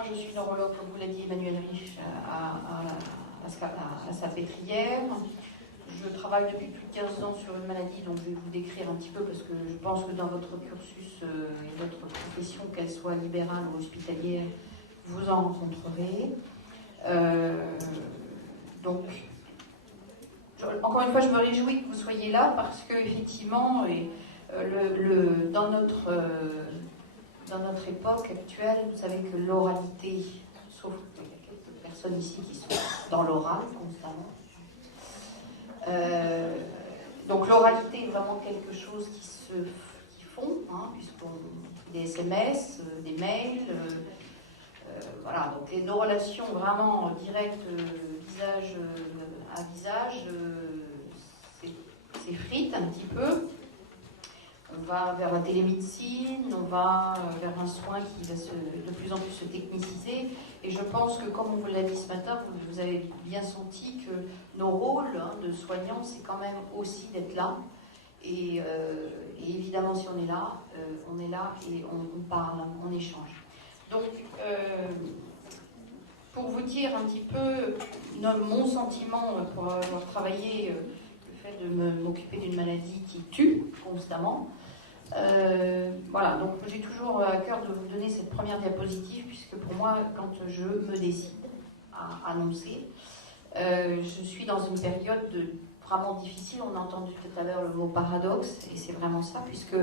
moi je suis neurologue, comme vous l'a dit Emmanuel Rich, à la Salpêtrière. Je travaille depuis plus de 15 ans sur une maladie dont je vais vous décrire un petit peu parce que je pense que dans votre cursus et votre profession, qu'elle soit libérale ou hospitalière, vous en rencontrerez. Donc, encore une fois, je me réjouis que vous soyez là parce que effectivement, dans notre époque actuelle, vous savez que l'oralité, sauf qu'il y a quelques personnes ici qui sont dans l'oral constamment. Donc l'oralité est vraiment quelque chose qui fond, hein, puisqu'on des SMS, des mails, voilà. Donc nos relations vraiment directes, visage à visage, s'effritent un petit peu. On va vers la télémédecine, on va vers un soin qui va de plus en plus se techniciser. Et je pense que, comme on vous l'a dit ce matin, vous avez bien senti que nos rôles de soignants, c'est quand même aussi d'être là. Et évidemment, si on est là et on parle, on échange. Donc, pour vous dire un petit peu mon sentiment pour avoir travaillé le fait de m'occuper d'une maladie qui tue constamment, voilà, donc j'ai toujours à cœur de vous donner cette première diapositive, puisque pour moi, quand je me décide à annoncer, je suis dans une période vraiment difficile. On a entendu tout à l'heure le mot paradoxe, et c'est vraiment ça, puisque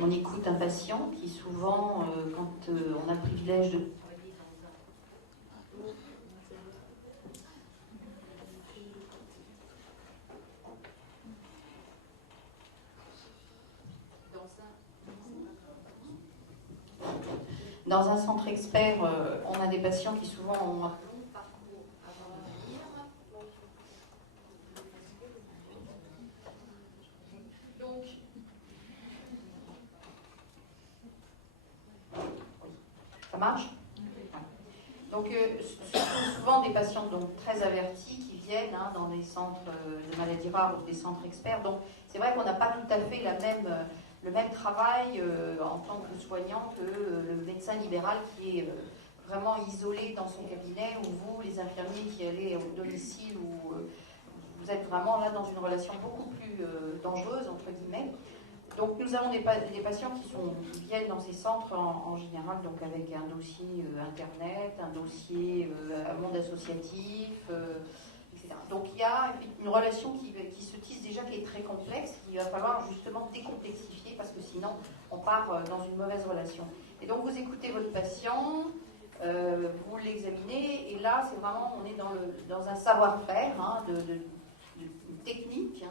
on écoute un patient qui souvent, quand on a le privilège de dans un centre expert, on a des patients qui souvent ont un long parcours avant de venir. Donc, ça marche ? Donc, ce sont souvent des patients donc, très avertis qui viennent dans des centres de maladies rares ou des centres experts. Donc, c'est vrai qu'on n'a pas tout à fait le même travail en tant que soignant que le médecin libéral qui est vraiment isolé dans son cabinet, ou vous, les infirmiers qui allez au domicile, où vous êtes vraiment là dans une relation beaucoup plus dangereuse, entre guillemets. Donc nous avons des patients qui viennent dans ces centres en général donc avec un dossier internet, un dossier monde associatif, etc. Donc il y a une relation qui se tisse déjà, qui est très complexe, qu'il va falloir justement décomplexifier, parce que sinon on part dans une mauvaise relation. Et donc vous écoutez votre patient, vous l'examinez, et là c'est vraiment, on est dans un savoir-faire de technique,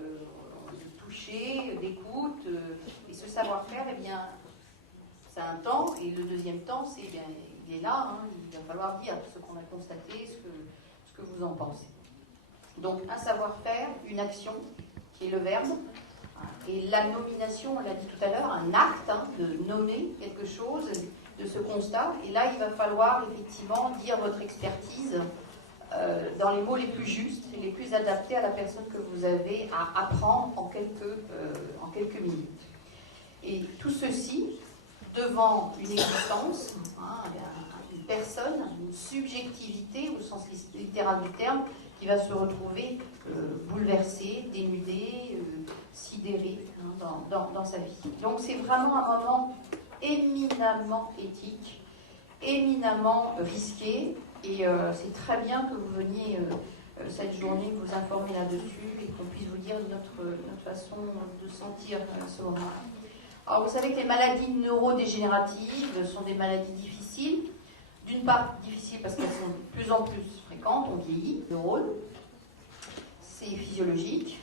de toucher, d'écoute, et ce savoir-faire, eh bien, c'est un temps, et le deuxième temps, c'est, eh bien, il est là, il va falloir dire ce qu'on a constaté, ce que vous en pensez. Donc un savoir-faire, une action, qui est le verbe, et la nomination, on l'a dit tout à l'heure, un acte de nommer quelque chose, de ce constat, et là il va falloir effectivement dire votre expertise dans les mots les plus justes et les plus adaptés à la personne que vous avez à apprendre en quelques minutes. Et tout ceci devant une existence, une personne, une subjectivité au sens littéral du terme, qui va se retrouver bouleversée, dénudée, sidérée dans sa vie. Donc c'est vraiment un moment éminemment éthique, éminemment risqué, et c'est très bien que vous veniez cette journée vous informer là-dessus et qu'on puisse vous dire notre façon de sentir ce moment-là. Alors vous savez que les maladies neurodégénératives sont des maladies difficiles. D'une part difficiles parce qu'elles sont de plus en plus fréquentes, on vieillit, le rôle, c'est physiologique.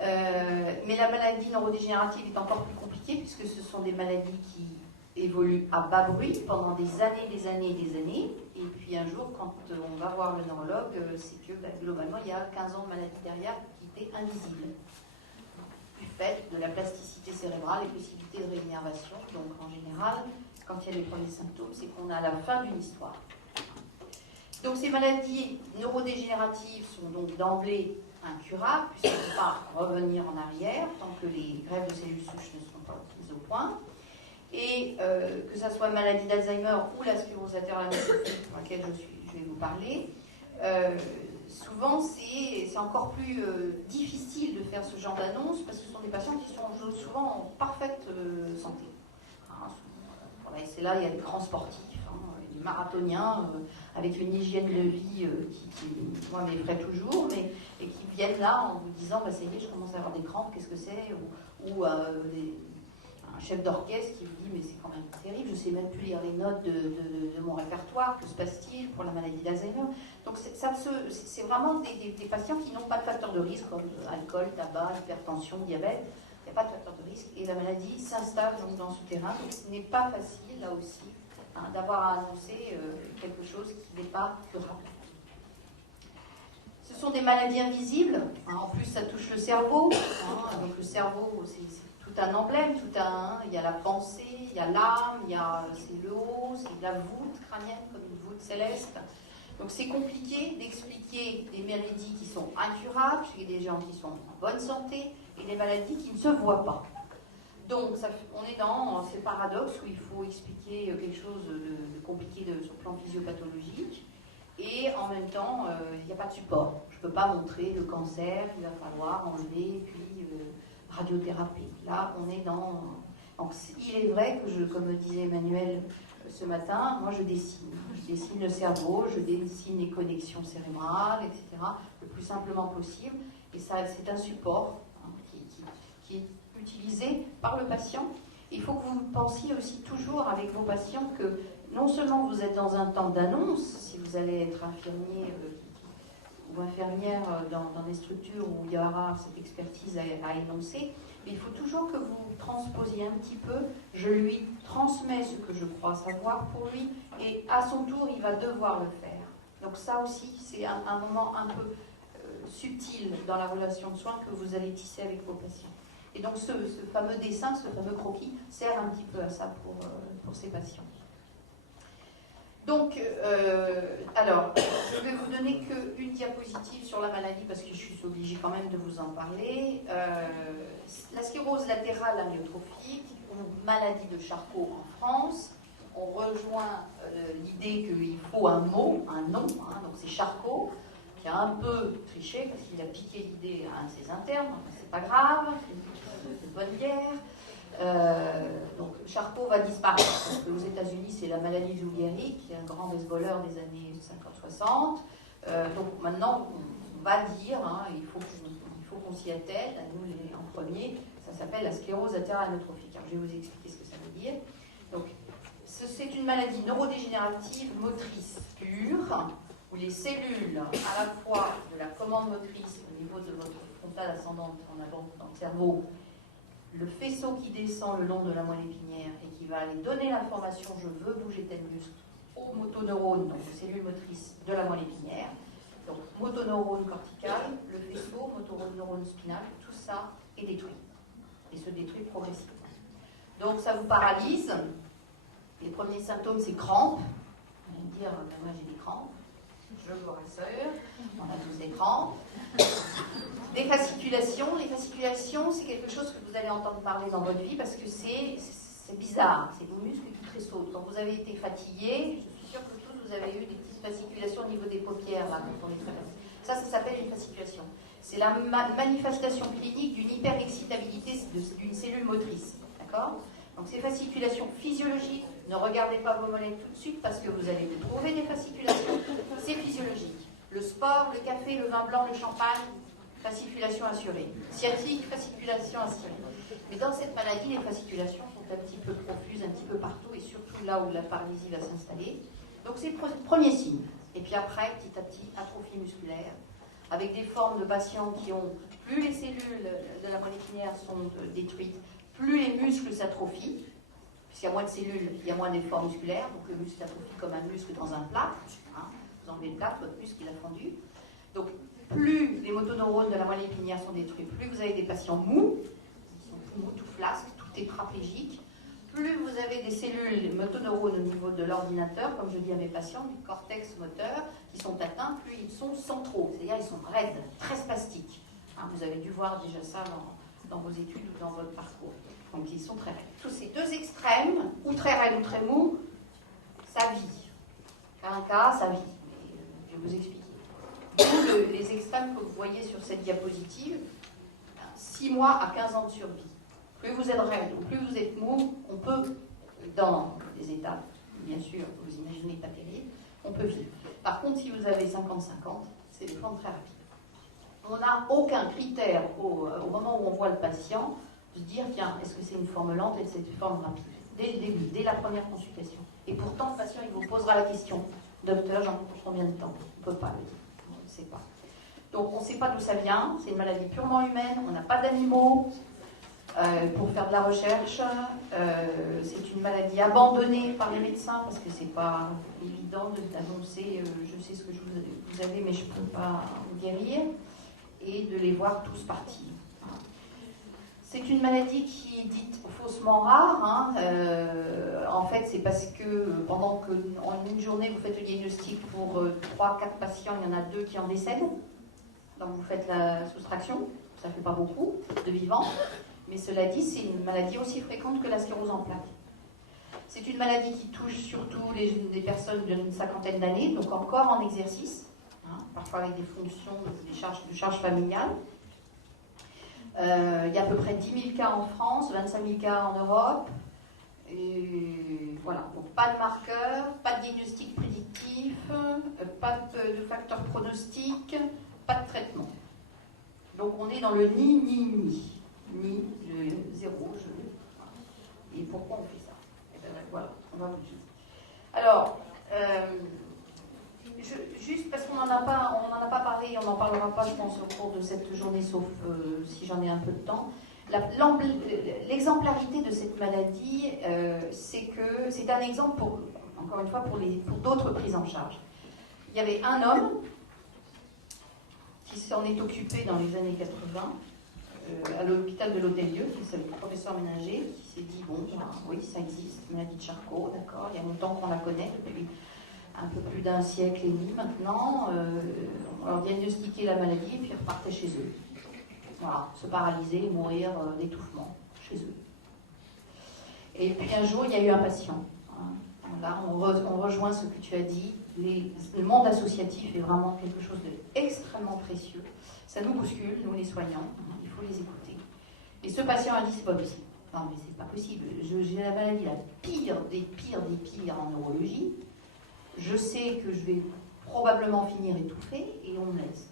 Mais la maladie neurodégénérative est encore plus compliquée puisque ce sont des maladies qui évoluent à bas bruit pendant des années. Et puis un jour, quand on va voir le neurologue, c'est que globalement, il y a 15 ans de maladie derrière qui étaient invisibles. Du fait de la plasticité cérébrale et possibilités de réinnervation. Donc en général, quand il y a les premiers symptômes, c'est qu'on est à la fin d'une histoire. Donc ces maladies neurodégénératives sont donc d'emblée incurables, puisqu'on ne peut pas revenir en arrière tant que les greffes de cellules souches ne seront pas mises au point. Et que ça soit maladie d'Alzheimer ou la sclérose sclérose latérale amyotrophique, pour laquelle je vais vous parler, souvent c'est encore plus difficile de faire ce genre d'annonce parce que ce sont des patients qui sont souvent en parfaite santé. Hein, voilà, et c'est là, il y a des grands sportifs, hein, des marathoniens avec une hygiène de vie qui moi, m'effraie toujours, et qui viennent là en vous disant bah, ça y est, je commence à avoir des crampes, qu'est-ce que c'est, ou un chef d'orchestre qui vous dit mais c'est quand même terrible, je ne sais même plus lire les notes de mon répertoire, que se passe-t-il pour la maladie d'Alzheimer. Donc c'est vraiment des patients qui n'ont pas de facteur de risque comme alcool, tabac, hypertension, diabète. Il n'y a pas de facteur de risque et la maladie s'installe donc dans ce terrain. Donc ce n'est pas facile là aussi d'avoir à annoncer quelque chose qui n'est pas curable. Ce sont des maladies invisibles. En plus ça touche le cerveau. Donc le cerveau c'est tout un emblème, il y a la pensée, il y a l'âme, c'est le haut, c'est de la voûte crânienne comme une voûte céleste. Donc c'est compliqué d'expliquer des maladies qui sont incurables chez des gens qui sont en bonne santé et des maladies qui ne se voient pas. Donc on est dans ces paradoxes où il faut expliquer quelque chose de compliqué sur le plan physiopathologique et en même temps il n'y a pas de support. Je ne peux pas montrer le cancer, il va falloir enlever puis radiothérapie. Là on est dans... Donc, il est vrai que comme disait Emmanuel ce matin, moi je dessine le cerveau, je dessine les connexions cérébrales, etc., le plus simplement possible. Et ça, c'est un support qui est utilisé par le patient. Et il faut que vous pensiez aussi toujours avec vos patients que non seulement vous êtes dans un temps d'annonce, si vous allez être infirmier ou infirmière dans des structures où il y aura cette expertise à énoncer, mais il faut toujours que vous transposiez un petit peu, je lui transmets ce que je crois savoir pour lui, et à son tour, il va devoir le faire. Donc ça aussi, c'est un moment un peu subtil dans la relation de soins que vous allez tisser avec vos patients. Et donc ce fameux dessin, ce fameux croquis, sert un petit peu à ça pour ces patients. Donc, alors, je vais vous donner qu'une diapositive sur la maladie parce que je suis obligée quand même de vous en parler. La sclérose latérale amyotrophique, ou maladie de Charcot en France, on rejoint l'idée qu'il faut un mot, un nom, donc c'est Charcot, qui a un peu triché parce qu'il a piqué l'idée à un de ses internes, c'est pas grave, c'est une bonne guerre. Donc Charcot va disparaître parce qu'aux États-Unis c'est la maladie de Lou Gehrig, qui est un grand baseballeur des années 50-60. Donc maintenant on va dire, il faut qu'on s'y attelle, à nous en premier, ça s'appelle la sclérose latérale amyotrophique. Alors je vais vous expliquer ce que ça veut dire. Donc c'est une maladie neurodégénérative motrice pure où les cellules à la fois de la commande motrice au niveau de votre frontale ascendante en avant dans le cerveau, le faisceau qui descend le long de la moelle épinière et qui va aller donner l'information « je veux bouger tel muscle » aux motoneurones, donc aux cellules motrices de la moelle épinière. Donc motoneurone cortical, le faisceau, motoneurone spinal, tout ça est détruit et se détruit progressivement. Donc ça vous paralyse. Les premiers symptômes c'est crampes. Vous allez me dire « moi j'ai des crampes ». Je vous rassure, on a tous des crampes. Des fasciculations. Les fasciculations, c'est quelque chose que vous allez entendre parler dans votre vie parce que c'est bizarre. C'est vos muscles qui tressautent. Quand vous avez été fatigué, je suis sûre que tous vous avez eu des petites fasciculations au niveau des paupières, là, quand on est très fatigué. Ça s'appelle une fasciculation. C'est la manifestation clinique d'une hyperexcitabilité d'une cellule motrice. D'accord ? Donc ces fasciculations physiologiques, ne regardez pas vos mollets tout de suite parce que vous allez vous trouver des fasciculations. C'est physiologique. Le sport, le café, le vin blanc, le champagne, fasciculation assurée. Sciatique, fasciculation assurée. Mais dans cette maladie, les fasciculations sont un petit peu profuses, un petit peu partout, et surtout là où la paralysie va s'installer. Donc c'est le premier signe. Et puis après, petit à petit, atrophie musculaire, avec des formes de patients qui ont, plus les cellules de la moelle épinière sont détruites, plus les muscles s'atrophient, puisqu'il y a moins de cellules, il y a moins d'efforts musculaires, donc le muscle s'atrophie comme un muscle dans un plâtre. Vous enlevez le plâtre, votre muscle il a fondu. Donc plus les motoneurones de la moelle épinière sont détruits, plus vous avez des patients mous, qui sont tout mous, tout flasques, tout tétraplégiques, plus vous avez des cellules, les motoneurones au niveau de l'ordinateur, comme je dis à mes patients, du cortex moteur, qui sont atteints, plus ils sont centraux, c'est-à-dire ils sont raides, très spastiques. Vous avez dû voir déjà ça dans vos études ou dans votre parcours. Donc ils sont très raides. Tous ces deux extrêmes, ou très raides ou très mous, ça vit. a un cas, ça vit. Je vais vous expliquer. D'où les extrêmes que vous voyez sur cette diapositive, 6 mois à 15 ans de survie. Plus vous êtes raide ou plus vous êtes mou, on peut, dans des états, bien sûr, vous imaginez pas terrible, on peut vivre. Par contre, si vous avez 50-50, c'est des formes très rapides. On n'a aucun critère au moment où on voit le patient de se dire, tiens, est-ce que c'est une forme lente et c'est une forme rapide? Dès le début, dès la première consultation. Et pourtant, le patient, il vous posera la question, docteur, j'en cours combien de temps? On ne peut pas le dire, on ne sait pas. Donc, on ne sait pas d'où ça vient, c'est une maladie purement humaine, on n'a pas d'animaux pour faire de la recherche, c'est une maladie abandonnée par les médecins parce que c'est pas évident d'annoncer je sais ce que vous avez mais je ne peux pas vous guérir, et de les voir tous partir. C'est une maladie qui est dite faussement rare. Hein. En fait, c'est parce que pendant qu'en une journée, vous faites le diagnostic pour 3-4 patients, il y en a 2 qui en décèdent. Donc vous faites la soustraction, ça ne fait pas beaucoup de vivants. Mais cela dit, c'est une maladie aussi fréquente que la sclérose en plaques. C'est une maladie qui touche surtout les personnes d'une 50aine d'années, donc encore en exercice, hein, parfois avec des fonctions, de charges familiales. Il y a à peu près 10 000 cas en France, 25 000 cas en Europe. Et voilà, donc pas de marqueur, pas de diagnostic prédictif, pas de facteur pronostic, pas de traitement. Donc on est dans le ni, zéro, et pourquoi on fait ça? Et bien, voilà, on va vous dire. Alors, juste parce qu'on n'en a pas parlé, on n'en parlera pas, je pense, au cours de cette journée, sauf si j'en ai un peu de temps. L'exemplarité de cette maladie, c'est que c'est un exemple, encore une fois, pour d'autres prises en charge. Il y avait un homme qui s'en est occupé dans les années 80, à l'hôpital de l'Hôtel-Dieu, qui s'appelle le professeur Méninger, qui s'est dit, bon, oui, ça existe, maladie de Charcot, d'accord, il y a longtemps qu'on la connaît, depuis un peu plus d'un siècle et demi maintenant, on leur diagnostiquait la maladie et puis ils repartaient chez eux. Voilà, se paralyser, mourir d'étouffement chez eux. Et puis un jour, il y a eu un patient. Hein. Là, on rejoint ce que tu as dit, le monde associatif est vraiment quelque chose d'extrêmement précieux. Ça nous bouscule, nous les soignants, il faut les écouter. Et ce patient a dit, c'est pas possible. Non mais c'est pas possible, j'ai la maladie la pire des pires en neurologie. Je sais que je vais probablement finir étouffé et on me laisse.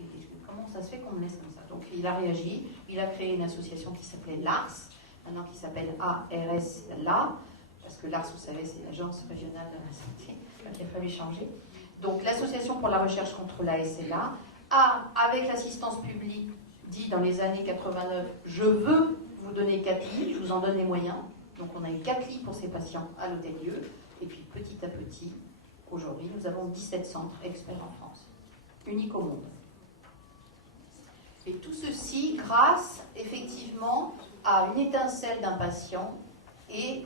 Et comment ça se fait qu'on me laisse comme ça? Donc il a réagi, il a créé une association qui s'appelait l'ARS, maintenant qui s'appelle ARS-LA, parce que l'ARS, vous savez, c'est l'Agence régionale de la santé, donc il a fallu changer. Donc l'Association pour la recherche contre l'ASLA a, avec l'assistance publique, dit dans les années 89, je veux vous donner 4 lits, je vous en donne les moyens. Donc on a eu 4 lits pour ces patients à l'Hôtel-Dieu, et puis petit à petit, aujourd'hui, nous avons 17 centres experts en France, uniques au monde. Et tout ceci grâce, effectivement, à une étincelle d'un patient et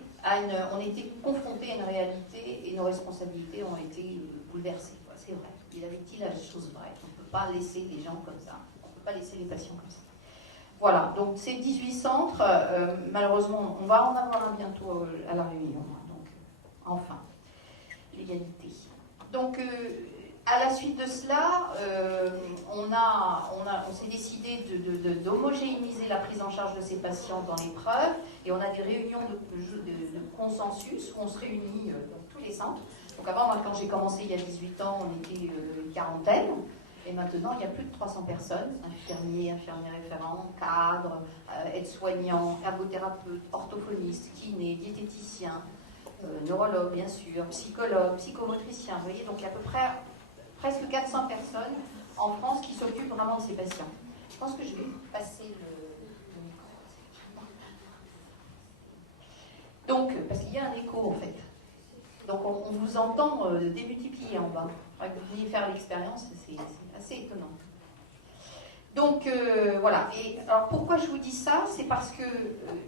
on était confrontés à une réalité et nos responsabilités ont été bouleversées. C'est vrai, il avait dit la chose vraie. On ne peut pas laisser les gens comme ça, on ne peut pas laisser les patients comme ça. Voilà, donc ces 18 centres, malheureusement, on va en avoir un bientôt à La Réunion. Donc, enfin, l'égalité. Donc, à la suite de cela, on s'est décidé d'homogénéiser la prise en charge de ces patients dans l'épreuve et on a des réunions de consensus où on se réunit dans tous les centres. Donc avant, moi, quand j'ai commencé il y a 18 ans, on était une quarantaine et maintenant il y a plus de 300 personnes, infirmiers, infirmiers référents, cadres, aides-soignants, ergothérapeutes, orthophonistes, kinés, diététiciens, neurologues bien sûr, psychologues, psychomotriciens, vous voyez, donc il y a à peu près presque 400 personnes en France qui s'occupent vraiment de ces patients. Je pense que je vais passer le micro. Donc, parce qu'il y a un écho en fait. Donc on vous entend démultiplier en bas. Vous veniez faire l'expérience, c'est assez étonnant. Donc voilà. Et alors pourquoi je vous dis ça? C'est parce que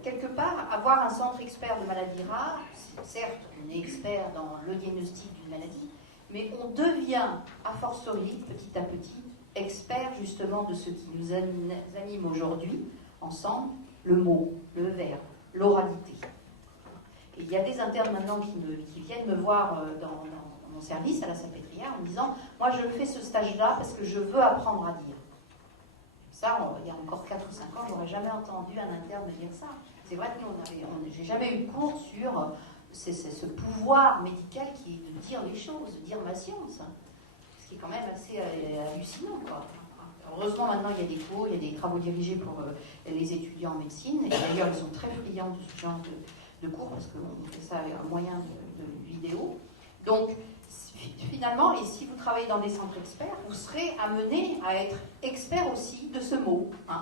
quelque part, avoir un centre expert de maladies rares, certes, on est expert dans le diagnostic d'une maladie, mais on devient, a fortiori, petit à petit, expert justement de ce qui nous anime aujourd'hui, ensemble, le mot, le verbe, l'oralité. Et il y a des internes maintenant qui viennent me voir dans mon service à la Salpêtrière en me disant « Moi, je fais ce stage-là parce que je veux apprendre à dire. » Ça, il y a encore 4 ou 5 ans, j'aurais jamais entendu un interne me dire ça. C'est vrai que nous, j'ai jamais eu de cours sur ce pouvoir médical qui est de dire les choses, de dire ma science. Ce qui est quand même assez hallucinant, quoi. Heureusement, maintenant, il y a des cours, il y a des travaux dirigés pour les étudiants en médecine. Et d'ailleurs, ils sont très friands de ce genre de cours parce qu'on fait ça à moyen de vidéo. Donc, finalement, et si vous travaillez dans des centres experts, vous serez amené à être expert aussi de ce mot, hein,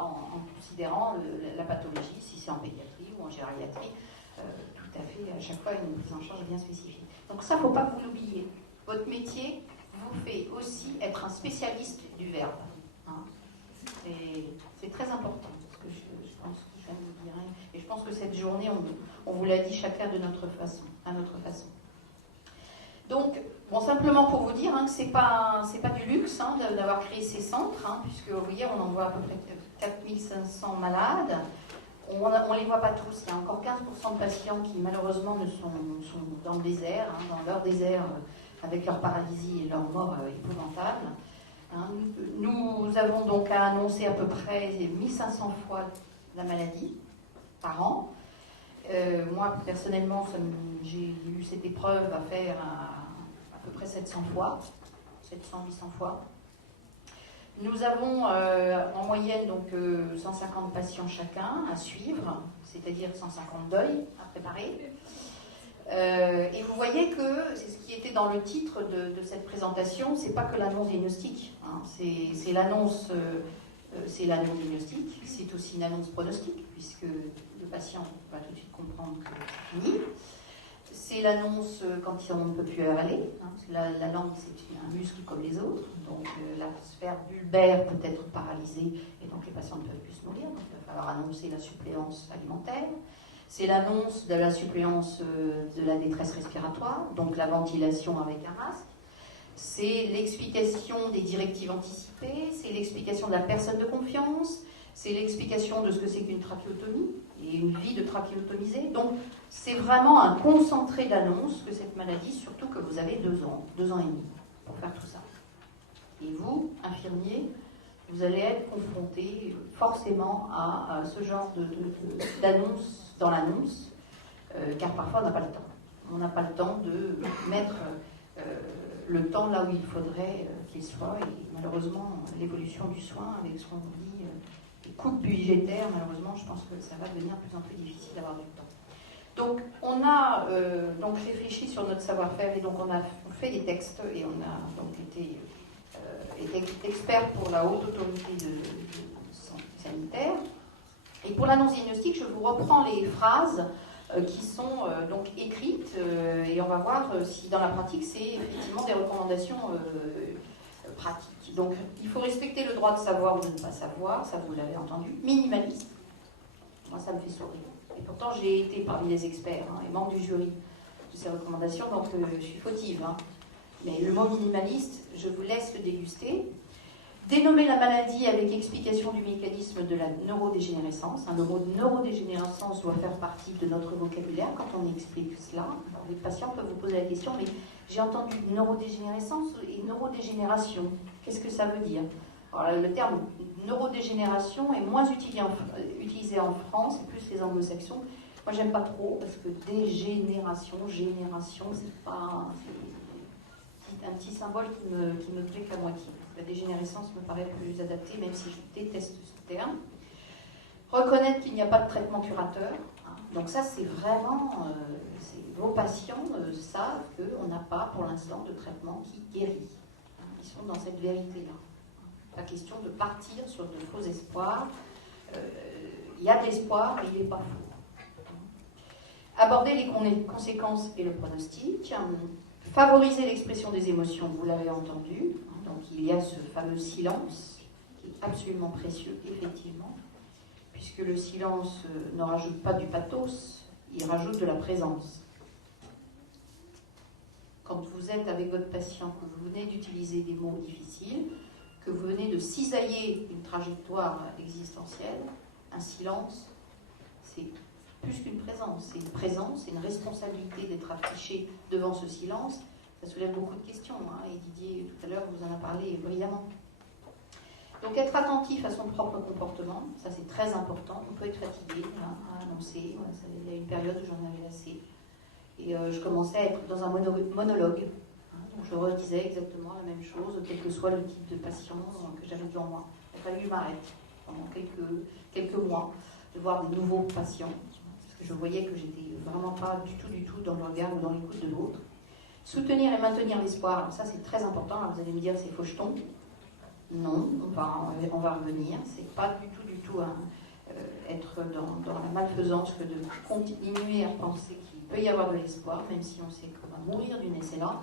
en considérant la pathologie, si c'est en pédiatrie ou en gériatrie, tout à fait, à chaque fois, une prise en charge bien spécifique. Donc ça, il ne faut pas que vous l'oubliez. Votre métier vous fait aussi être un spécialiste du verbe. Hein. C'est très important, parce que je pense que je viens de vous dire. Et je pense que cette journée, on vous l'a dit chacun de notre façon, à notre façon. Donc, bon, simplement pour vous dire hein, que c'est pas du luxe hein, d'avoir créé ces centres, hein, puisque vous voyez, on envoie à peu près 4500 malades. On ne les voit pas tous. Il y a encore 15% de patients qui, malheureusement, sont dans le désert, hein, dans leur désert, avec leur paralysie et leur mort épouvantable. Hein. Nous avons donc à annoncer à peu près 1500 fois la maladie par an. Moi, personnellement, j'ai eu cette épreuve à faire à peu près 700 fois, 700-800 fois. Nous avons en moyenne donc 150 patients chacun à suivre, c'est-à-dire 150 deuils à préparer. Et vous voyez que c'est ce qui était dans le titre de cette présentation, c'est pas que l'annonce diagnostique, hein, c'est l'annonce diagnostique, c'est aussi une annonce pronostique, puisque le patient va tout de suite comprendre que c'est fini. C'est l'annonce quand on ne peut plus avaler. Hein, parce que la langue, c'est un muscle comme les autres. Donc la sphère bulbaire peut être paralysée et donc les patients ne peuvent plus se nourrir. Donc il va falloir annoncer la suppléance alimentaire. C'est l'annonce de la suppléance de la détresse respiratoire, donc la ventilation avec un masque. C'est l'explication des directives anticipées. C'est l'explication de la personne de confiance. C'est l'explication de ce que c'est qu'une trachéotomie et une vie de trachéotomisé. Donc, c'est vraiment un concentré d'annonces que cette maladie, surtout que vous avez 2 ans et demi pour faire tout ça. Et vous, infirmiers, vous allez être confrontés forcément à ce genre d'annonce dans l'annonce, car parfois on n'a pas le temps. On n'a pas le temps de mettre le temps là où il faudrait qu'il soit, et malheureusement, l'évolution du soin, avec ce qu'on vous dit, les coupes budgétaires, malheureusement, je pense que ça va devenir de plus en plus difficile d'avoir du temps. Donc, on a donc réfléchi sur notre savoir-faire, et donc on a fait des textes, et on a donc été expert pour la haute autorité de santé sanitaire. Et pour l'annonce diagnostique, je vous reprends les phrases qui sont donc écrites, et on va voir si dans la pratique, c'est effectivement des recommandations pratiques. Donc, il faut respecter le droit de savoir ou de ne pas savoir, ça vous l'avez entendu. Minimaliste, moi ça me fait sourire. Et pourtant, j'ai été parmi les experts hein, et membre du jury de ces recommandations, donc je suis fautive. Hein. Mais le mot minimaliste, je vous laisse le déguster. Dénommer la maladie avec explication du mécanisme de la neurodégénérescence. Le mot neurodégénérescence doit faire partie de notre vocabulaire quand on explique cela. Alors, les patients peuvent vous poser la question, mais j'ai entendu neurodégénérescence et neurodégénération. Qu'est-ce que ça veut dire? Alors, le terme neurodégénération est moins utilisé en France, et plus les anglo-saxons. Moi, j'aime pas trop, parce que génération, c'est pas... C'est un petit symbole qui me plaît qu'à moitié. La dégénérescence me paraît plus adaptée, même si je déteste ce terme. Reconnaître qu'il n'y a pas de traitement curateur. Hein. Donc ça, c'est vraiment... vos patients savent qu'on n'a pas, pour l'instant, de traitement qui guérit. Hein. Ils sont dans cette vérité-là. Pas question de partir sur de faux espoirs. Il y a de l'espoir, mais il n'est pas faux. Aborder les conséquences et le pronostic. Favoriser l'expression des émotions, vous l'avez entendu. Donc il y a ce fameux silence, qui est absolument précieux, effectivement, puisque le silence ne rajoute pas du pathos, il rajoute de la présence. Quand vous êtes avec votre patient, que vous venez d'utiliser des mots difficiles, que vous venez de cisailler une trajectoire existentielle, un silence, c'est plus qu'une présence, c'est une présence, c'est une responsabilité d'être affiché devant ce silence, Ça soulève beaucoup de questions, hein, et Didier, tout à l'heure, vous en a parlé brillamment. Donc être attentif à son propre comportement, ça c'est très important. On peut être fatigué, hein, à annoncer. Voilà, il y a une période où j'en avais assez. Et je commençais à être dans un monologue. Hein, donc je redisais exactement la même chose, quel que soit le type de patient que j'avais devant moi. Il a fallu que je m'arrête pendant quelques mois de voir des nouveaux patients. Parce que je voyais que j'étais vraiment pas du tout dans le regard ou dans l'écoute de l'autre. Soutenir et maintenir l'espoir, alors ça c'est très important. Alors vous allez me dire c'est faucheton. Non, on va revenir. C'est pas du tout être dans la malfaisance que de continuer à penser qu'il peut y avoir de l'espoir, même si on sait qu'on va mourir d'une SLA.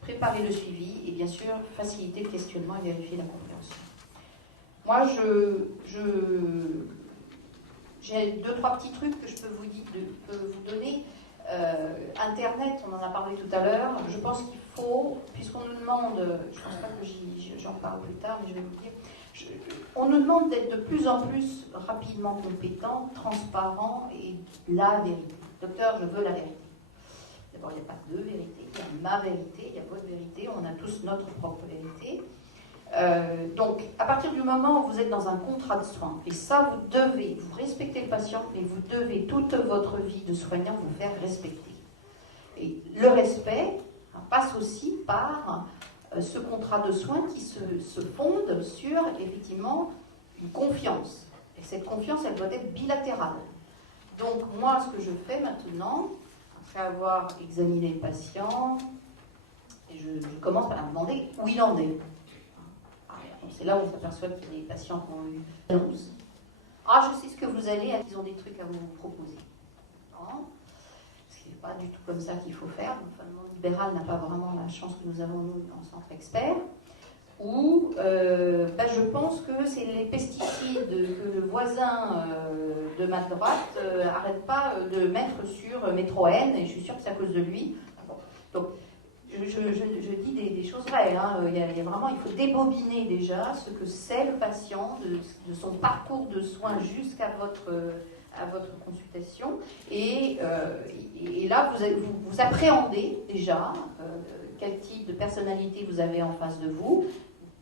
Préparer le suivi et bien sûr faciliter le questionnement et vérifier la compréhension. Moi, j'ai 2-3 petits trucs que je peux vous donner. Internet, on en a parlé tout à l'heure. Je pense qu'il faut, puisqu'on nous demande, je ne pense pas que j'en parle plus tard, mais je vais vous dire, on nous demande d'être de plus en plus rapidement compétents, transparents et la vérité. Docteur, je veux la vérité. D'abord, il n'y a pas de vérité, il y a ma vérité, il y a votre vérité, on a tous notre propre vérité. Donc, à partir du moment où vous êtes dans un contrat de soins, et ça, vous respectez le patient, et vous devez toute votre vie de soignant vous faire respecter. Et le respect passe aussi par ce contrat de soins qui se fonde sur, effectivement, une confiance. Et cette confiance, elle doit être bilatérale. Donc, moi, ce que je fais maintenant, après avoir examiné le patient, et je commence par lui demander où il en est. C'est là où on s'aperçoit qu'il y a des patients qui ont eu une annonce. Ah, je sais ce que vous allez, ils ont des trucs à vous proposer. Non, ce n'est pas du tout comme ça qu'il faut faire. Enfin, le monde libéral n'a pas vraiment la chance que nous avons, nous, dans le centre expert. Où je pense que c'est les pesticides que le voisin de ma droite n'arrête pas de mettre sur Métro N, et je suis sûre que c'est à cause de lui. Donc, je dis des choses vraies. Hein. Il faut débobiner déjà ce que c'est le patient, de son parcours de soins jusqu'à votre consultation. Et là, vous appréhendez déjà quel type de personnalité vous avez en face de vous.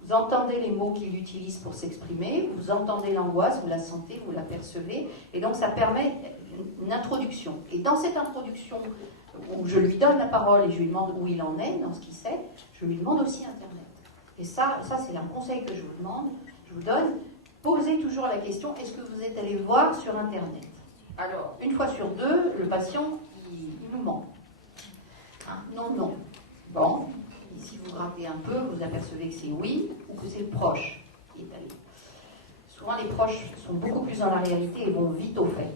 Vous entendez les mots qu'il utilise pour s'exprimer, vous entendez l'angoisse, vous la sentez, vous la percevez. Et donc, ça permet une introduction. Et dans cette introduction, où je lui donne la parole et je lui demande où il en est dans ce qu'il sait, je lui demande aussi Internet. Et ça c'est un conseil que je vous donne. Posez toujours la question, est-ce que vous êtes allé voir sur Internet? Alors, une fois sur deux, le patient, il nous ment. Hein? Non. Bon, si vous grattez un peu, vous apercevez que c'est oui ou que c'est le proche qui est allé. Souvent, les proches sont beaucoup plus dans la réalité et vont vite au fait.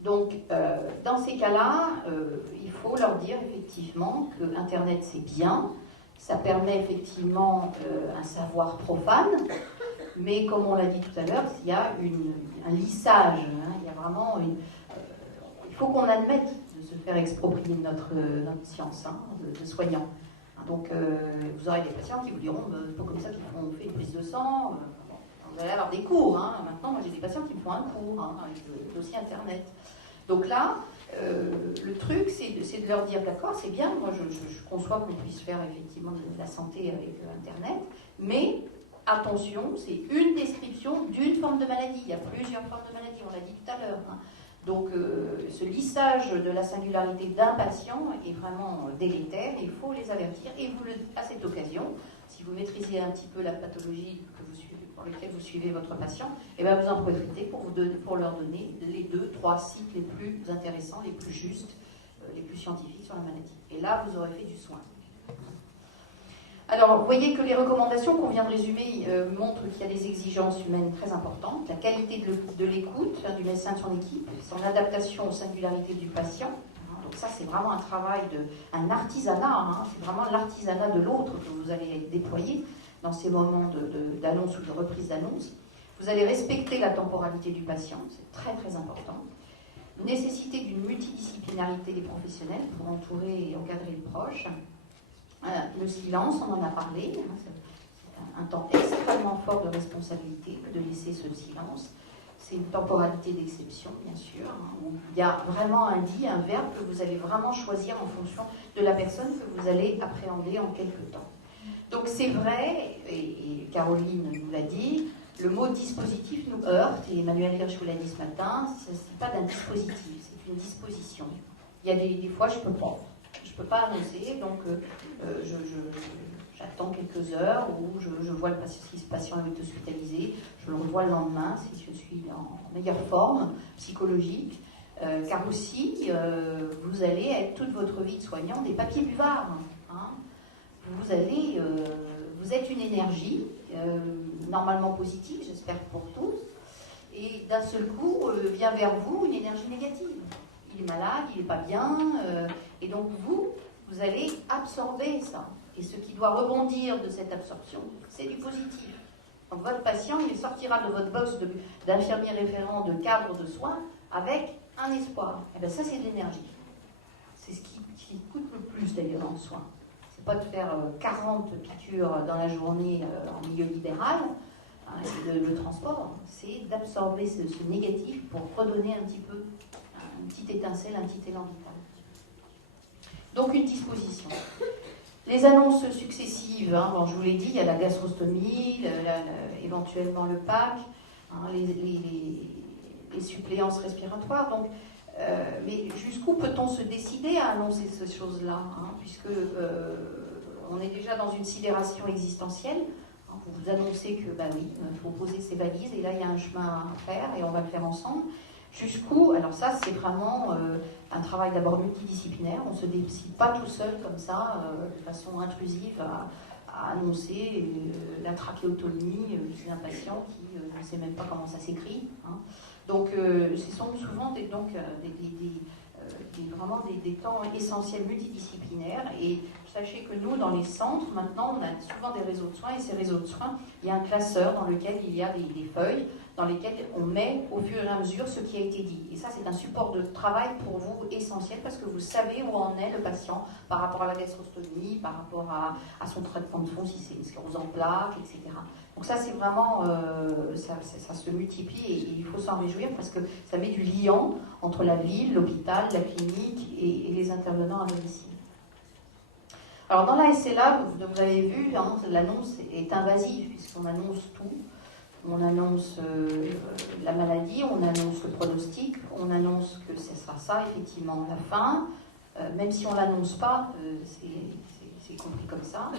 Donc, dans ces cas-là, il faut leur dire effectivement que Internet c'est bien, ça permet effectivement un savoir profane, mais comme on l'a dit tout à l'heure, il y a un lissage, hein, il y a vraiment il faut qu'on admette de se faire exproprier de notre science hein, de soignants. Donc, vous aurez des patients qui vous diront, c'est pas comme ça qu'on fait une prise de sang. Vous allez avoir des cours. Hein. Maintenant, moi, j'ai des patients qui me font un cours hein, avec le dossier Internet. Donc là, le truc, c'est de leur dire, d'accord, c'est bien, moi, je conçois qu'on puisse faire effectivement de la santé avec Internet, mais attention, c'est une description d'une forme de maladie. Il y a plusieurs formes de maladie, on l'a dit tout à l'heure. Hein. Donc, ce lissage de la singularité d'un patient est vraiment délétère, il faut les avertir. Et à cette occasion, si vous maîtrisez un petit peu la pathologie pour laquelle vous suivez votre patient, et bien vous en profitez pour leur donner les 2-3 sites les plus intéressants, les plus justes, les plus scientifiques sur la maladie. Et là, vous aurez fait du soin. Alors, vous voyez que les recommandations qu'on vient de résumer montrent qu'il y a des exigences humaines très importantes, la qualité de l'écoute du médecin de son équipe, son adaptation aux singularités du patient. Donc ça, c'est vraiment un travail un artisanat, hein, c'est vraiment l'artisanat de l'autre que vous allez déployer dans ces moments d'annonce ou de reprise d'annonce. Vous allez respecter la temporalité du patient, c'est très très important. Nécessité d'une multidisciplinarité des professionnels pour entourer et encadrer le proche. Le silence, on en a parlé, hein, c'est un temps extrêmement fort de responsabilité de laisser ce silence. c'est une temporalité d'exception, bien sûr. Où il y a vraiment un dit, un verbe que vous allez vraiment choisir en fonction de la personne que vous allez appréhender en quelque temps. Donc c'est vrai, et Caroline nous l'a dit, le mot dispositif nous heurte, et Emmanuel Hirsch vous l'a dit ce matin, ce n'est pas d'un dispositif, c'est une disposition. Il y a des fois, je ne peux pas annoncer, donc j'attends quelques heures où je vois le patient, si ce patient est hospitalisé, je le revois le lendemain si je suis en meilleure forme psychologique, car aussi vous allez être toute votre vie de soignant des papiers buvards. Hein. Vous êtes une énergie normalement positive, j'espère pour tous, et d'un seul coup vient vers vous une énergie négative. Il est malade, il n'est pas bien, et donc vous allez absorber ça. Et ce qui doit rebondir de cette absorption, c'est du positif. Donc votre patient, il sortira de votre box d'infirmier référent, de cadre de soins, avec un espoir. Et bien ça, c'est de l'énergie. C'est ce qui coûte le plus d'ailleurs en soins. C'est pas de faire 40 piqûres dans la journée en milieu libéral, hein, le transport, c'est d'absorber ce négatif pour redonner un petit peu, une petite étincelle, un petit élan vital. Donc une disposition. Les annonces successives, hein, bon, je vous l'ai dit, il y a la gastrostomie, éventuellement le PAC, hein, les suppléances respiratoires. Donc, mais jusqu'où peut-on se décider à annoncer ces choses-là, hein, puisque on est déjà dans une sidération existentielle. Hein, vous annoncez que, bah oui, il faut poser ses valises, et là, il y a un chemin à faire, et on va le faire ensemble. Jusqu'où, alors ça, c'est vraiment un travail d'abord multidisciplinaire. On ne se décide pas tout seul comme ça, de façon intrusive, à annoncer la trachéotomie d'un patient qui ne sait même pas comment ça s'écrit. Hein. Donc, ce sont souvent vraiment des temps essentiels multidisciplinaires. Et sachez que nous, dans les centres, maintenant, on a souvent des réseaux de soins, et ces réseaux de soins, il y a un classeur dans lequel il y a des feuilles dans lesquelles on met au fur et à mesure ce qui a été dit. Et ça, c'est un support de travail pour vous essentiel, parce que vous savez où en est le patient par rapport à la gastrostomie, par rapport à son traitement de fond, si c'est une sclérose en plaques, etc. Donc ça, c'est vraiment, ça se multiplie, et il faut s'en réjouir, parce que ça met du liant entre la ville, l'hôpital, la clinique et les intervenants à domicile. Alors dans la SLA, vous avez vu, hein, l'annonce est invasive, puisqu'on annonce tout. On annonce la maladie, on annonce le pronostic, on annonce que ce sera ça, effectivement, la fin. Même si on ne l'annonce pas, c'est compris comme ça.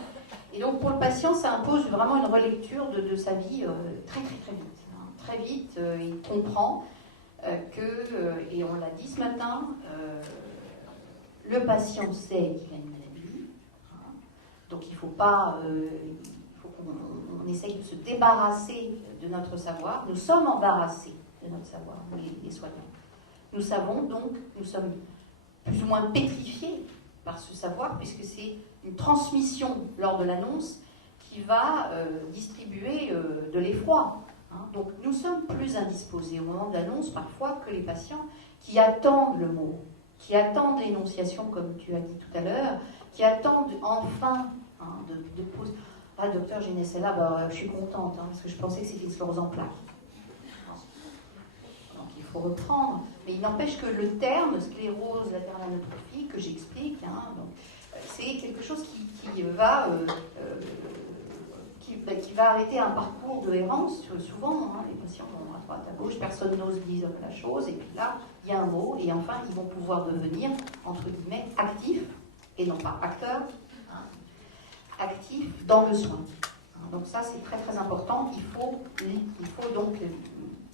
Et donc, pour le patient, ça impose vraiment une relecture de sa vie très, très, très vite. Hein. Très vite, il comprend que, et on l'a dit ce matin, le patient sait qu'il a une maladie. Hein. Donc, il faut pas... on essaye de se débarrasser de notre savoir. Nous sommes embarrassés de notre savoir, les soignants. Nous savons donc, nous sommes plus ou moins pétrifiés par ce savoir, puisque c'est une transmission lors de l'annonce qui va distribuer de l'effroi. Hein. Donc nous sommes plus indisposés au moment de l'annonce parfois que les patients qui attendent le mot, qui attendent l'énonciation, comme tu as dit tout à l'heure, qui attendent enfin de poser... Ah, docteur, j'ai une SLA, bah, je suis contente, hein, parce que je pensais que c'était une sclérose en plaques. Donc il faut reprendre. Mais il n'empêche que le terme sclérose latérale amyotrophique, que j'explique, hein, c'est quelque chose qui va arrêter un parcours de errance. Souvent, hein, les patients vont à droite, à gauche, personne n'ose dire la chose, et puis là, il y a un mot, et enfin, ils vont pouvoir devenir, entre guillemets, actifs, et non pas acteurs, actifs dans le soin. Donc ça, c'est très très important. Il faut donc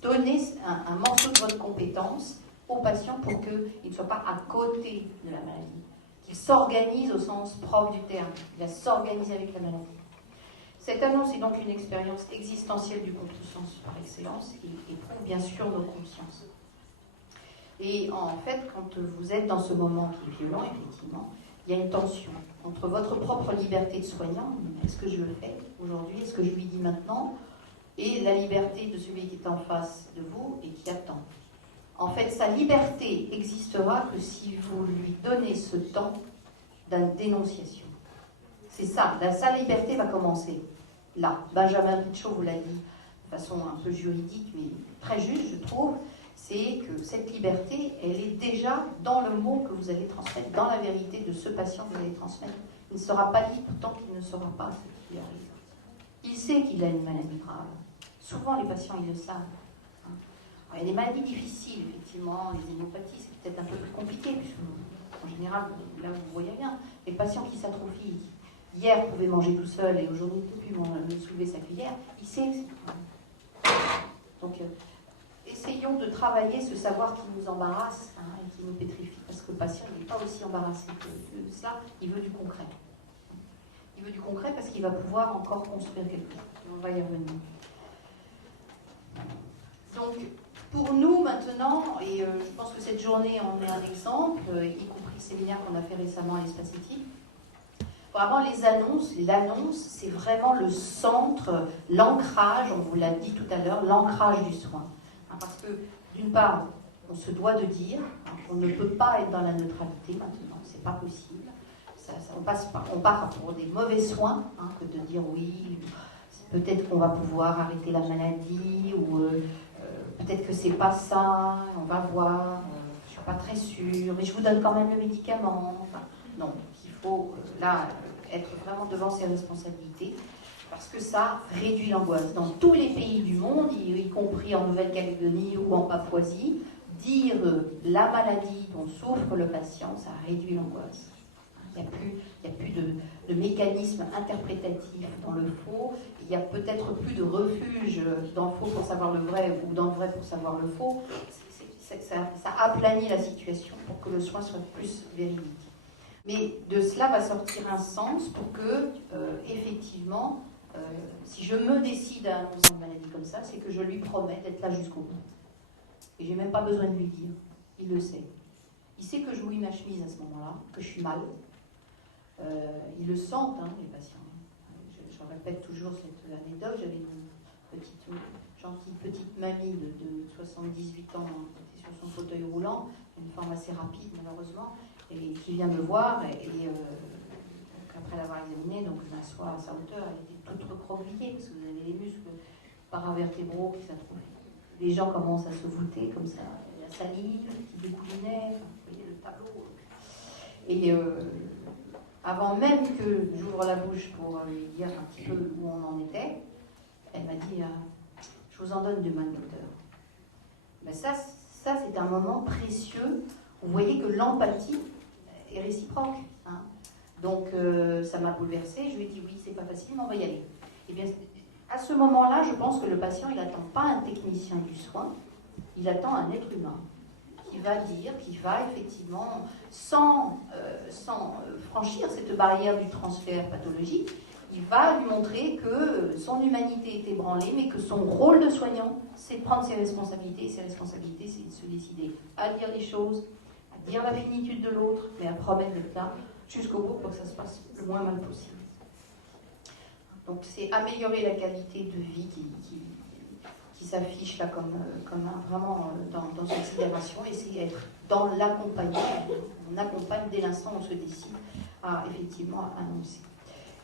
donner un morceau de votre compétence au patient pour qu'il ne soit pas à côté de la maladie, qu'il s'organise au sens propre du terme, qu'il va s'organiser avec la maladie. Cette annonce est donc une expérience existentielle du contresens par excellence et prouve bien sûr nos consciences. Et en fait, quand vous êtes dans ce moment qui est violent, effectivement, il y a une tension entre votre propre liberté de soignant, est-ce que je le fais aujourd'hui, est-ce que je lui dis maintenant, et la liberté de celui qui est en face de vous et qui attend. En fait, sa liberté existera que si vous lui donnez ce temps d'une dénonciation. C'est ça, sa liberté va commencer là. Benjamin Richaud vous l'a dit, de façon un peu juridique, mais très juste, je trouve, c'est que cette liberté, elle est déjà dans le mot que vous allez transmettre, dans la vérité de ce patient que vous allez transmettre. Il ne sera pas libre tant qu'il ne saura pas ce qui lui arrive. Il sait qu'il a une maladie grave. Souvent, les patients, ils le savent. Alors, il y a des maladies difficiles, effectivement, les hémopathies, c'est peut-être un peu plus compliqué, puisque en général, là, vous ne voyez rien. Les patients qui s'atrophient, hier pouvaient manger tout seul et aujourd'hui ne peut plus soulever sa cuillère, il sait que c'est... Donc, essayons de travailler ce savoir qui nous embarrasse et qui nous pétrifie, parce que le patient n'est pas aussi embarrassé que cela, il veut du concret. Il veut du concret parce qu'il va pouvoir encore construire quelque chose. On va y revenir. Donc, pour nous maintenant, et je pense que cette journée en est un exemple, y compris le séminaire qu'on a fait récemment à l'Espace Éthique, vraiment l'annonce, c'est vraiment le centre, l'ancrage, on vous l'a dit tout à l'heure, l'ancrage du soin. Parce que, d'une part, on se doit de dire qu'on ne peut pas être dans la neutralité maintenant, c'est pas possible. On part pour des mauvais soins, que de dire oui, peut-être qu'on va pouvoir arrêter la maladie, ou peut-être que c'est pas ça, on va voir, je suis pas très sûre, mais je vous donne quand même le médicament. Enfin, non, il faut là être vraiment devant ses responsabilités, parce que ça réduit l'angoisse. Dans tous les pays du monde, y compris en Nouvelle-Calédonie ou en Papouasie, dire la maladie dont souffre le patient, ça réduit l'angoisse. Il n'y a plus de mécanisme interprétatif dans le faux, il n'y a peut-être plus de refuge dans le faux pour savoir le vrai ou dans le vrai pour savoir le faux. Ça aplanit la situation pour que le soin soit plus véridique. Mais de cela va sortir un sens pour que, effectivement, si je me décide à annoncer une maladie comme ça, c'est que je lui promets d'être là jusqu'au bout. Et je n'ai même pas besoin de lui dire. Il le sait. Il sait que je mouille ma chemise à ce moment-là, que je suis mal. Ils le sentent, les patients. Je répète toujours cette anecdote. J'avais une gentille petite mamie de 78 ans qui était sur son fauteuil roulant, une forme assez rapide malheureusement, et qui vient me voir. Et après l'avoir examinée, donc je m'assois à sa hauteur. Elle était toute recroquevillée parce que vous avez les muscles paravertébraux qui s'atrophient. Les gens commencent à se voûter comme ça. La salive qui dégoulinait, vous voyez le tableau. Et avant même que j'ouvre la bouche pour lui dire un petit peu où on en était, elle m'a dit je vous en donne demain, docteur. Ben ça c'est un moment précieux. Vous voyez que l'empathie est réciproque. Donc ça m'a bouleversée. Je lui ai dit oui, c'est pas facile, mais on va y aller. Et bien, à ce moment-là, je pense que le patient, il n'attend pas un technicien du soin, il attend un être humain qui va dire, qui va effectivement, sans franchir cette barrière du transfert pathologique, il va lui montrer que son humanité est ébranlée, mais que son rôle de soignant, c'est de prendre ses responsabilités, et ses responsabilités, c'est de se décider à dire les choses, à dire la finitude de l'autre, mais à promettre d'être là jusqu'au bout pour que ça se passe le moins mal possible. Donc c'est améliorer la qualité de vie qui s'affiche là comme vraiment dans cette sidération, et c'est être dans l'accompagnement. On accompagne dès l'instant où on se décide à effectivement annoncer.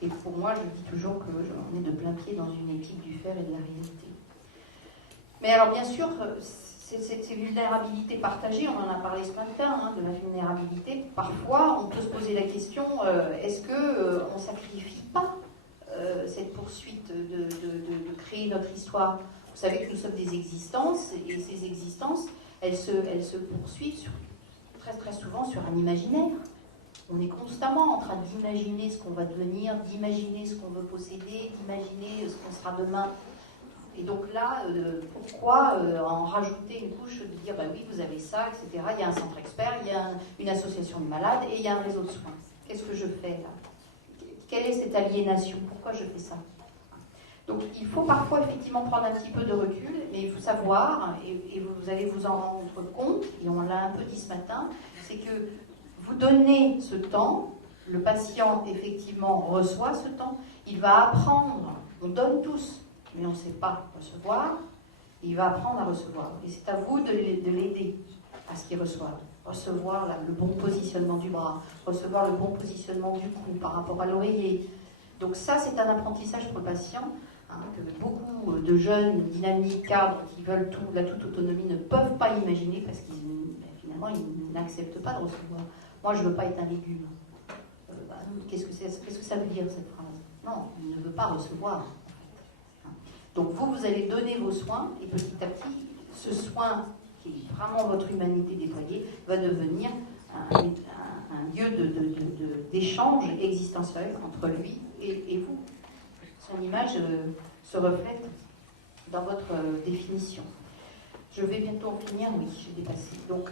Et pour moi, je dis toujours qu'on est de plein pied dans une éthique du faire et de la réalité. Mais alors bien sûr, ces vulnérabilités partagées, on en a parlé ce matin, de la vulnérabilité, parfois on peut se poser la question, est-ce qu'on ne sacrifie pas cette poursuite de créer notre histoire? Vous savez que nous sommes des existences, et ces existences, elles se poursuivent très très souvent sur un imaginaire. On est constamment en train d'imaginer ce qu'on va devenir, d'imaginer ce qu'on veut posséder, d'imaginer ce qu'on sera demain. Et donc là, pourquoi en rajouter une couche de dire, bah oui, vous avez ça, etc. Il y a un centre expert, il y a une association de malades, et il y a un réseau de soins. Qu'est-ce que je fais là? Quelle est cette aliénation? Pourquoi je fais ça? Donc il faut parfois effectivement prendre un petit peu de recul, mais il faut savoir, et vous allez vous en rendre compte, et on l'a un peu dit ce matin, c'est que vous donnez ce temps, le patient effectivement reçoit ce temps, il va apprendre, on donne tous, mais on ne sait pas recevoir, et il va apprendre à recevoir. Et c'est à vous de l'aider à ce qu'il reçoive. Recevoir le bon positionnement du bras, recevoir le bon positionnement du cou par rapport à l'oreiller. Donc ça, c'est un apprentissage pour le patient, que beaucoup de jeunes, dynamiques, cadres qui veulent la toute autonomie ne peuvent pas imaginer parce qu'ils finalement ils n'acceptent pas de recevoir. Moi, je ne veux pas être un légume. Qu'est-ce que ça veut dire cette phrase? Non, il ne veut pas recevoir. En fait. Donc vous allez donner vos soins et petit à petit, ce soin qui est vraiment votre humanité déployée va devenir un lieu d'échange existentiel entre lui et vous. Son image se reflète dans votre définition. Je vais bientôt en finir, oui, j'ai dépassé. Donc,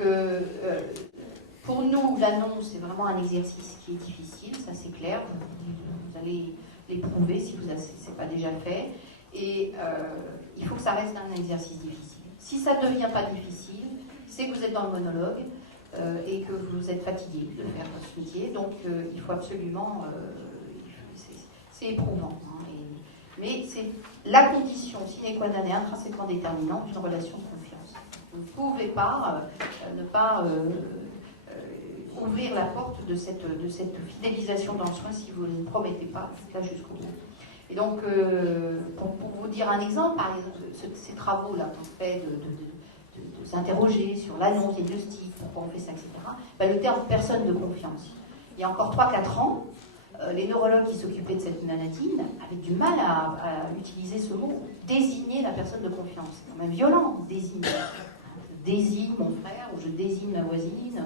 pour nous, l'annonce, c'est vraiment un exercice qui est difficile, ça c'est clair. Vous allez l'éprouver si ce n'est pas déjà fait. Et il faut que ça reste un exercice difficile. Si ça ne devient pas difficile, c'est que vous êtes dans le monologue et que vous êtes fatigué de faire votre métier. Donc, il faut absolument... c'est éprouvant. Hein, mais c'est la condition sine qua non et intrinsèquement déterminante d'une relation de confiance. Vous ne pouvez pas ne pas ouvrir la porte de cette fidélisation dans le soin si vous ne promettez pas là jusqu'au bout. Et donc, pour vous dire un exemple, par exemple, ces travaux-là qu'on fait de s'interroger sur l'annonce diagnostique, pourquoi on fait ça, etc., le terme personne de confiance. Il y a encore 3-4 ans, les neurologues qui s'occupaient de cette maladie avaient du mal à utiliser ce mot, désigner la personne de confiance. C'est quand même violent, désigner. Je désigne mon frère ou je désigne ma voisine.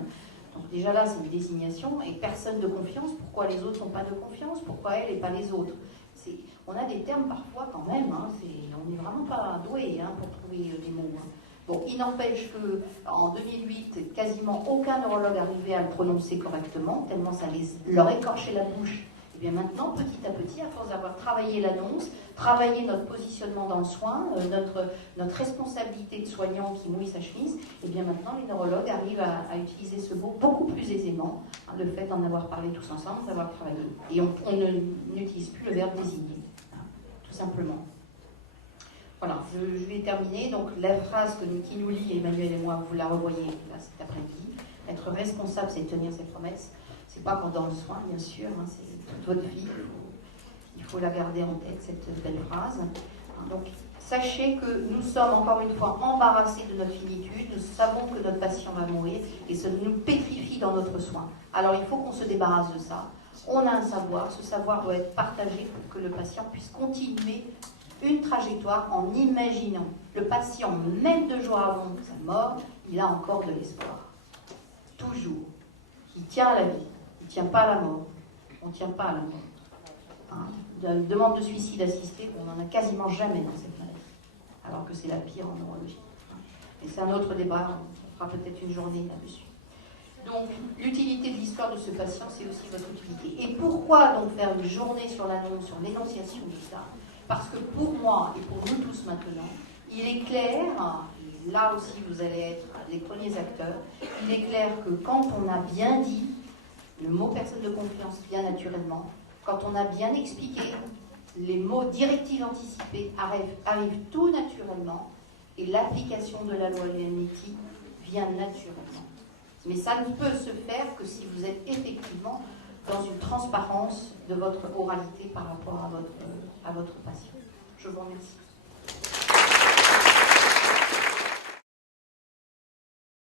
Donc déjà là, c'est une désignation. Et personne de confiance, pourquoi les autres n'ont pas de confiance? Pourquoi elle et pas les autres? On a des termes parfois quand même, hein, on n'est vraiment pas doué pour trouver des mots. Hein. Bon, il n'empêche qu'en 2008, quasiment aucun neurologue n'arrivait à le prononcer correctement, tellement ça leur écorchait la bouche. Et bien maintenant, petit à petit, à force d'avoir travaillé l'annonce, travaillé notre positionnement dans le soin, notre responsabilité de soignant qui mouille sa chemise, et bien maintenant, les neurologues arrivent à utiliser ce mot beaucoup plus aisément, hein, le fait d'en avoir parlé tous ensemble, d'avoir travaillé. Et on n'utilise plus le verbe désigner, hein, tout simplement. Voilà, je vais terminer. Donc la phrase qui nous lie, Emmanuel et moi, vous la revoyez là cet après-midi. Être responsable, c'est tenir ses promesses. C'est pas pendant le soin, bien sûr, hein, c'est toute votre vie. Il faut la garder en tête, cette belle phrase. Donc sachez que nous sommes encore une fois embarrassés de notre finitude. Nous savons que notre patient va mourir et ça nous pétrifie dans notre soin. Alors il faut qu'on se débarrasse de ça. On a un savoir, ce savoir doit être partagé pour que le patient puisse continuer une trajectoire en imaginant. Le patient, même 2 jours avant sa mort, il a encore de l'espoir. Toujours. Il tient à la vie. Il ne tient pas à la mort. On ne tient pas à la mort. Hein, une demande de suicide assisté, on n'en a quasiment jamais dans cette maladie. Alors que c'est la pire en neurologie. Et c'est un autre débat, on fera peut-être une journée là-dessus. Donc, l'utilité de l'histoire de ce patient, c'est aussi votre utilité. Et pourquoi donc faire une journée sur l'annonce, sur l'énonciation de ça? Parce que pour moi, et pour nous tous maintenant, il est clair, et là aussi vous allez être les premiers acteurs, il est clair que quand on a bien dit, le mot personne de confiance vient naturellement, quand on a bien expliqué, les mots directives anticipées arrivent tout naturellement, et l'application de la loi Leonetti vient naturellement. Mais ça ne peut se faire que si vous êtes effectivement dans une transparence de votre oralité par rapport à votre patient. Je vous remercie.